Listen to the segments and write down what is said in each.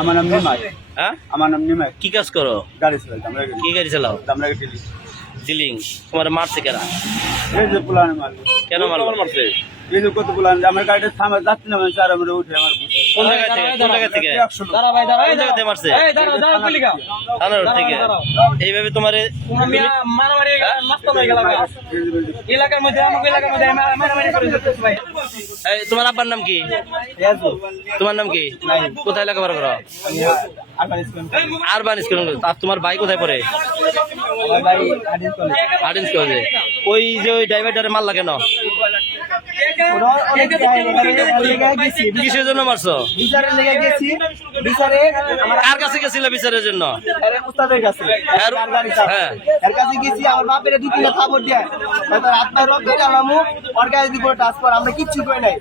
আমার নাম নিমাই। হ্যাঁ, আমার নাম নিমাই। কি কাজ করো? গাড়ি চালাই, কি গাড়ি চালাও? দামরা গেলি। ডিলিং। তোমার মারছে কেনা? এই যে পুলানে মারলো। কেন মারছে? এই যে কত পুলান, আমার গাড়িটা থামা যাচ্ছে না, স্যার আমরা উঠে আমার কোন জায়গা থেকে? কোন জায়গা থেকে? দাঁড়া ভাই, দাঁড়া, কোন জায়গা থেকে মারছে? দাঁড়া কুলিকা থানার রোড থেকে। এইভাবে তোমারে মারামারি নষ্ট হয়ে গেল এলাকার মধ্যে, আমাকে এলাকার মধ্যে মারামারি করে দিতেছে ভাই। এই, তোমার আব্বার নাম কি? তোমার নাম কি? কোথায় লেখাপড়া করো? Urban school. আর তোমার ভাই কোথায় পড়ে? আর্টিন্স কলেজে। ওই যে ওই ড্রাইভারটারে মারলা কেন? কিসের জন্য মারছো? কার কাছে গেছিল বিচারের জন্য? হ্যাঁ, আমরা কিচ্ছু কই নাই।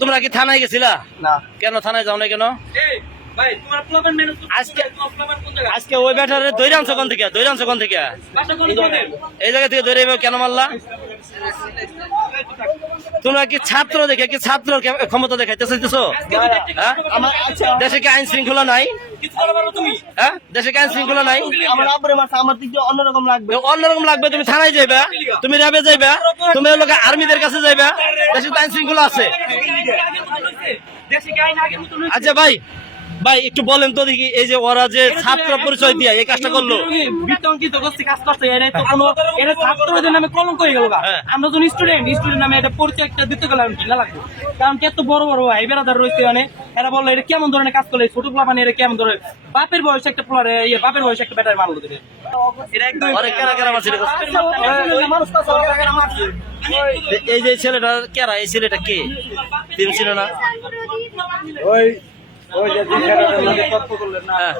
তোমরা কি থানায় গেছিলা? না। কেন থানায় যাও না কেন? আজকে ওই ব্যাটারে দৈরে আনছো কোন থেকে? দৈরে আনছো কোন থেকে? এই জায়গা থেকে দৈরে কেন মারলা? তোমরা কি ছাত্র দেখে কি ছাত্র ক্ষমতা দেখাইতে চাইতেছো? হ্যাঁ? দেশে কি আইন শৃঙ্খলা নাই? হ্যাঁ, দেশে কি আইন শৃঙ্খলা নাই? আমার দিকে অন্যরকম লাগবে। অন্যরকম লাগবে। তুমি থানায় যাইবা, তুমি র্যাবে যাইবা, তুমি লোক আর্মিদের কাছে যাইবা। দেশে তো আইন শৃঙ্খলা আছে। আচ্ছা ভাই, ভাই একটু বলেন তো দেখি, এই যে ওরা যে ছাত্র পরিচয় দিয়ে এই কাজটা করলো, বিতর্কিত করছে, কাজ করছে, এরা তো কোনো এরা ছাত্রদের নামে কলঙ্ক হয়ে গেল। আমরা যখন স্টুডেন্ট নামে একটা পরিচয় একটা দিতে গেলাম কি না লাগবে? কারণ এত বড় বড় ভাই বেড়াদার রয়েছে, মানে এরা বললো এটা কেমন ধরনের কাজ করলে, ছোট পোলা মানে এরা কেমন ধরনের বাপের বয়স একটা পোলারে, বাপের বয়স একটা বেটার মারলো দেবে। এটা একদম অনেক কেনা কেনা মারছে। এই যে ছেলেটা কেরা? এই ছেলেটা কে? তুমি ছিল না? ওই যে তথ্য করলেন না। হ্যাঁ।